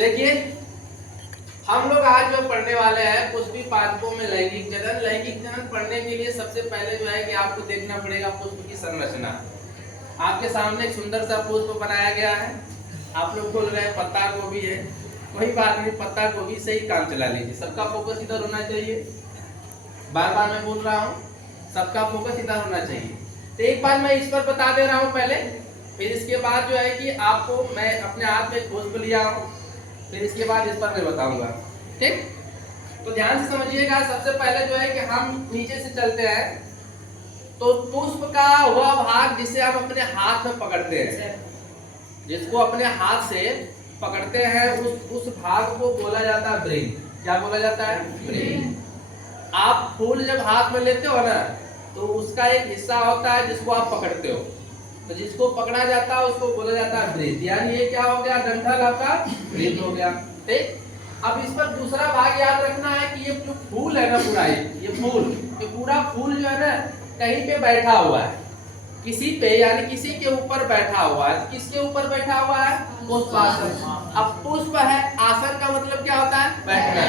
देखिए हम लोग आज जो पढ़ने वाले हैं पुष्पी पादपों में लैंगिक जनन। लैंगिक जनन पढ़ने के लिए सबसे पहले जो है कि आपको देखना पड़ेगा पुष्प की संरचना। आपके सामने एक सुंदर सा पुष्प बनाया गया है, आप लोग बोल रहे हैं पत्ता गोभी है, कोई बात नहीं, पत्ता गोभी से ही काम चला लीजिए। सबका फोकस इधर होना चाहिए, बार बार मैं बोल रहा हूँ, सबका फोकस इधर होना चाहिए। तो एक बार मैं इस पर बता दे रहा हूँ पहले, फिर इसके बाद जो है कि आपको मैं अपने हाथ में एक पुष्प लिया हूँ, फिर इसके बाद इस पर मैं बताऊंगा। ठीक, तो ध्यान से समझिएगा। सबसे पहले जो है कि हम नीचे से चलते हैं, तो पुष्प का वह भाग जिसे हम अपने हाथ में पकड़ते हैं, जिसको अपने हाथ से पकड़ते हैं, उस भाग को बोला जाता है ब्रेन। क्या बोला जाता है? ब्रेन। आप फूल जब हाथ में लेते हो ना, तो उसका एक हिस्सा होता है जिसको आप पकड़ते हो, तो जिसको पकड़ा जाता है उसको बोला जाता है ब्रेन। यानी ये क्या हो गया? डंठल आपका ब्रेन हो गया। ठीक, अब इस पर दूसरा भाग याद रखना है कि ये जो फूल है ना, पूरा ये फूल, ये पूरा फूल जो है ना कहीं पे बैठा हुआ है, किसी पे, यानी किसी के ऊपर बैठा हुआ है। किसके ऊपर बैठा हुआ है? पुष्पासन। अब पुष्प है, आसन का मतलब क्या होता है? बैठना।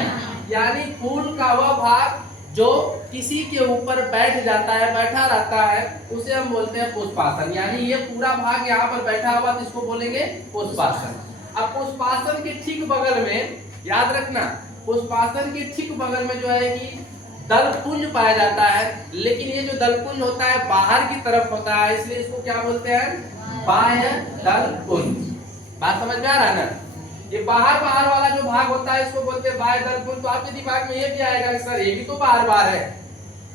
यानी फूल का वह भाग जो किसी के ऊपर बैठ जाता है, बैठा रहता है, उसे हम बोलते हैं पुष्पासन। यानी ये पूरा भाग यहाँ पर बैठा हुआ, तो इसको बोलेंगे पुष्पासन। अब पुष्पासन के ठीक बगल में, याद रखना, पुष्पासन के ठीक बगल में जो है कि दलपुंज पाया जाता है, लेकिन ये जो दलपुंज होता है बाहर की तरफ होता है, इसलिए इसको क्या बोलते हैं? बाह्य दलपुंज। बात समझ में आ रहा है ना? ये बाहर वाला जो भाग होता है इसको बोलते हैं बाह्य दलपुंज। तो आपके दिमाग में ये भी आएगा कि सर ये भी तो बार है,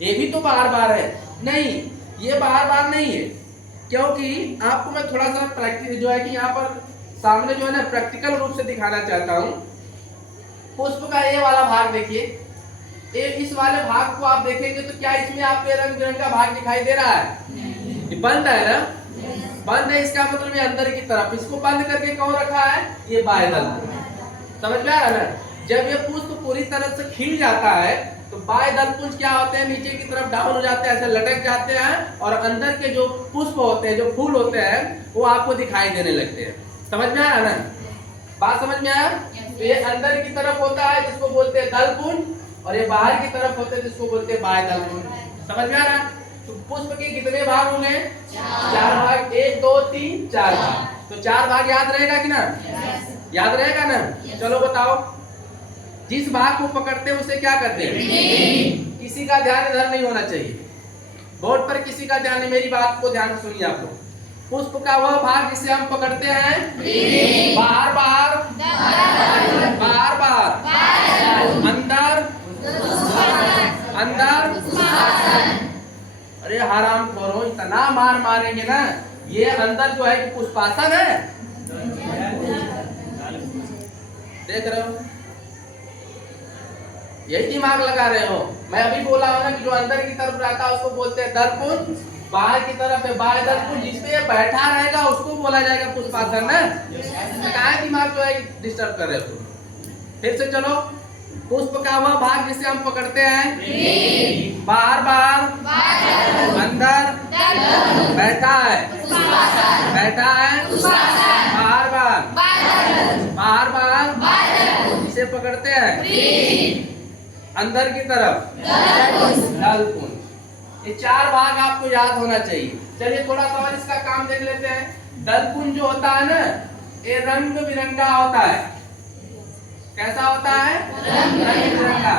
ये भी तो बार है। नहीं, ये बार नहीं है, क्योंकि आपको मैं थोड़ा सा प्रैक्टिस जो है कि यहाँ पर सामने जो है ना प्रैक्टिकल रूप से दिखाना चाहता हूँ। पुष्प का ये वाला भाग देखिए, इस वाले भाग को आप देखेंगे तो क्या इसमें आपको रंग बिरंगा भाग दिखाई दे रहा है? ये बंद है ना? बंद है, इसका मतलब ये अंदर की तरफ। इसको बंद करके कौन रखा है? ये बाह्य दलपुंज। समझ में आ रहा है ना? जब ये पुष्प पूरी तरह से खिल जाता है तो बाह्य दलपुंज क्या होते हैं? नीचे की तरफ डाउन हो जाते हैं, ऐसे लटक जाते हैं, और अंदर के जो पुष्प होते हैं, जो फूल होते हैं, वो आपको दिखाई देने लगते हैं। समझ में आ रहा है ना? बात समझ में आया? तो ये अंदर की तरफ होता है जिसको बोलते हैं दलपुंज, और ये बाहर की तरफ होते हैं जिसको बोलते हैं बाह्य दलपुंज। समझ में आ रहा? तो पुष्प के कितने भाग होंगे? 4 भाग। 1 2 3 4 भाग। तो 4 भाग याद रहेगा कि ना? याद रहेगा ना? चलो बताओ, जिस भाग को पकड़ते हैं उसे क्या करते हैं? किसी का ध्यान इधर नहीं होना चाहिए, बोर्ड पर किसी का ध्यान नहीं, मेरी बात को ध्यान से सुनिए आप लोग। पुष्प का वह भाग जिसे हम पकड़ते हैं बाहर अंदर। अरे हराम खोरो, इतना मार मारेंगे ना, ये अंदर जो है पुष्पासन है। देख रहे हो? यही दिमाग लगा रहे हो। मैं अभी बोला हूं ना कि जो अंदर की तरफ रहता है उसको बोलते हैं दलपुंज, बाहर की तरफ है बाह्य दलपुंज, जिसपे ये बैठा रहेगा उसको बोला जाएगा पुष्पासन ना। क्या दिमाग जो है डिस्टर्ब कर रहे हो? फिर से चलो, पुष्प का वह भाग जिसे हम पकड़ते हैं बाहर अंदर, बैठा है बाहर इसे पकड़ते हैं अंदर की तरफ दलपुंज। ये 4 भाग आपको याद होना चाहिए। चलिए थोड़ा सा और इसका काम देख लेते हैं। दलपुंज जो होता है ना, ये रंग बिरंगा होता है। कैसा होता है? रंग बिरंगा।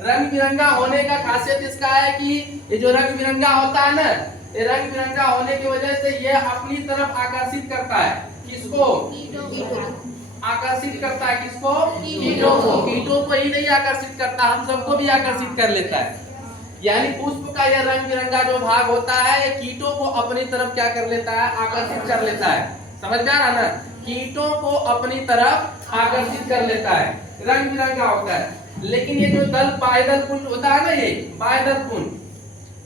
रंग बिरंगा होने का खासियत इसका है कि ये जो रंग बिरंगा होता है ना, ये रंग बिरंगा होने की वजह से ये अपनी तरफ आकर्षित करता है। किसको? आकर्षित करता है। किसको? कीटों को। कीटों को ही नहीं आकर्षित करता, हम सबको भी आकर्षित कर लेता है। यानी पुष्प का यह रंग बिरंगा जो भाग होता है, ये कीटों को अपनी तरफ क्या कर लेता है? आकर्षित कर लेता है। समझ में आ रहा ना? कीटों को अपनी तरफ आकर्षित कर लेता है, रंग बिरंगा होता है। लेकिन ये जो बाह्य दलपुंज होता है ना, ये बाह्य दलपुंज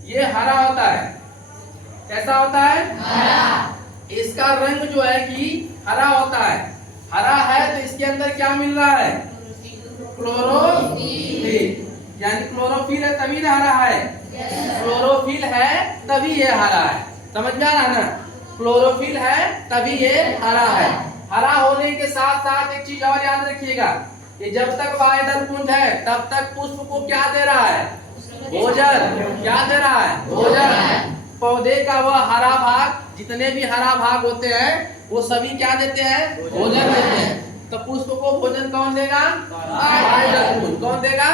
ये हरा होता है। कैसा होता है? हरा। इसका रंग जो है कि हरा होता है। हरा है तो इसके अंदर क्या मिल रहा है? क्लोरोफिल। यानी क्लोरोफिल है तभी ना हरा है। क्लोरोफिल है तभी ये हरा है। समझ में आ रहा है ना? क्लोरोफिल है तभी ये हरा है। हरा होने के साथ साथ एक चीज और याद रखिएगा, कि जब तक बाह्य दल पुंज है तब तक पुष्प को क्या दे रहा है? भोजन। क्या दे रहा है? भोजन। पौधे का वह हरा भाग, जितने भी हरा भाग होते हैं वो सभी क्या देते हैं? भोजन देते हैं। तो पुष्प को भोजन कौन देगा? बाह्य दल पुंज। कौन देगा?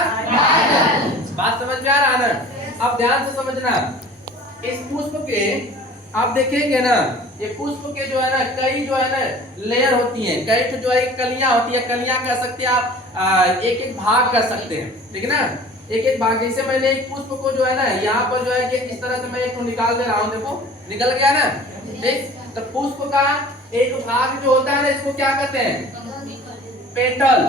बात समझ में आ रहा है ना? अब ध्यान से समझना, इस पुष्प के आप देखेंगे ना, ये पुष्प के जो है ना कई जो है ना लेयर होती हैं, कई तो जो है कलियां होती है, कलियां कह सकते हैं आप, एक एक भाग कर सकते हैं, ठीक है ना? एक एक भाग, जैसे मैंने एक पुष्प को जो है ना यहाँ पर जो है कि इस तरह से मैं एक निकाल दे रहा हूँ, देखो निकल गया ना, ठीक? तो पुष्प का एक भाग जो होता है ना, इसको क्या कहते हैं? पेटल।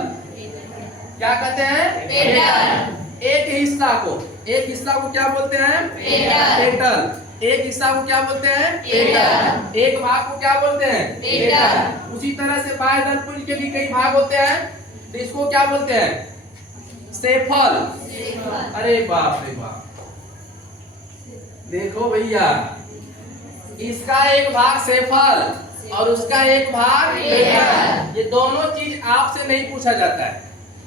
क्या कहते हैं? पेटल। एक हिस्सा को क्या बोलते हैं? पेटल। एक हिस्सा को क्या बोलते हैं? पेटल। एक भाग को क्या बोलते हैं? पेटल। उसी तरह से बाह्य दल पुंज के भी कई भाग होते हैं, तो इसको क्या बोलते हैं? सेफल। अरे बाप रे बाप, देखो भैया, इसका एक भाग सेफल और उसका एक भाग पेटल। ये दोनों चीज आपसे नहीं पूछा जाता है,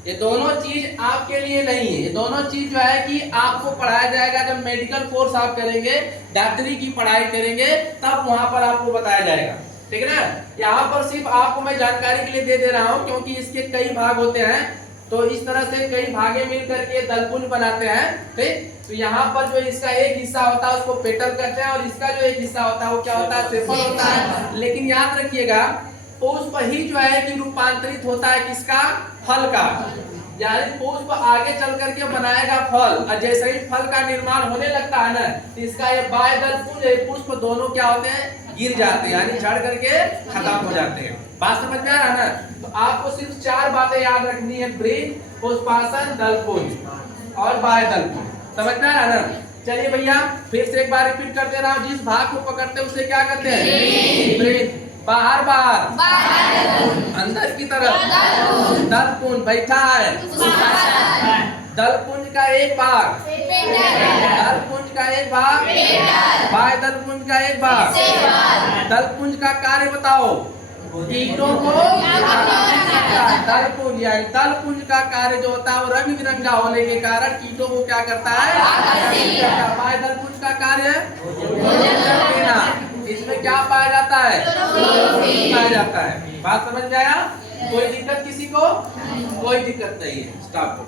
ये दोनों चीज आपके लिए नहीं है। ये दोनों चीज जो है कि आपको पढ़ाया जाएगा जब मेडिकल कोर्स आप करेंगे, डॉक्टरी की पढ़ाई करेंगे, तब वहां पर आपको बताया जाएगा, ठीक है ना? यहाँ पर सिर्फ आपको मैं जानकारी के लिए दे दे रहा हूँ, क्योंकि इसके कई भाग होते हैं, तो इस तरह से कई भागे मिल करके दलपुंज बनाते हैं, ठीक? तो यहाँ पर जो इसका एक हिस्सा होता है उसको पेटल कहते हैं, और इसका जो एक हिस्सा होता है वो क्या होता है? सेफल होता है। लेकिन याद रखिएगा, पुष्प ही जो है कि रूपांतरित होता है किसका? फल का। यानी पुष्प आगे चल करके बनाएगा फल, और जैसे ही फल का निर्माण होने लगता है ना, तो इसका ये बाह्य दल पुंज, पुष्प दोनों क्या होते हैं? गिर जाते हैं, यानी झड़ करके खत्म हो जाते हैं। बात समझ में आ रहा है ना? तो आपको सिर्फ 4 बातें याद रखनी है, ब्रीज, पुष्पासन, दलपुंज और बाह्य दल पुंज। समझ में आ रहा है ना? चलिए भैया फिर से एक बार रिपीट कर दे रहा हूँ, जिस भाग को पकड़ते हैं उसे क्या कहते हैं? ब्रीज। बाहर अंदर की तरफ दलपुंज बैठा है। दलपुंज का एक भाग, दलपुंज का एक भाग, बाह्य दलपुंज का एक भाग। दलपुंज का कार्य बताओ। कीटों को दलपुंज, यानी दलपुंज का कार्य जो होता है वो रंग बिरंगा होने के कारण कीटों को क्या करता है? बाह्य दलपुंज का कार्य देना। इसमें क्या पाया जाता है? पाया जाता है। बात समझ में आया? कोई दिक्कत किसी को? कोई दिक्कत नहीं है। स्टॉप।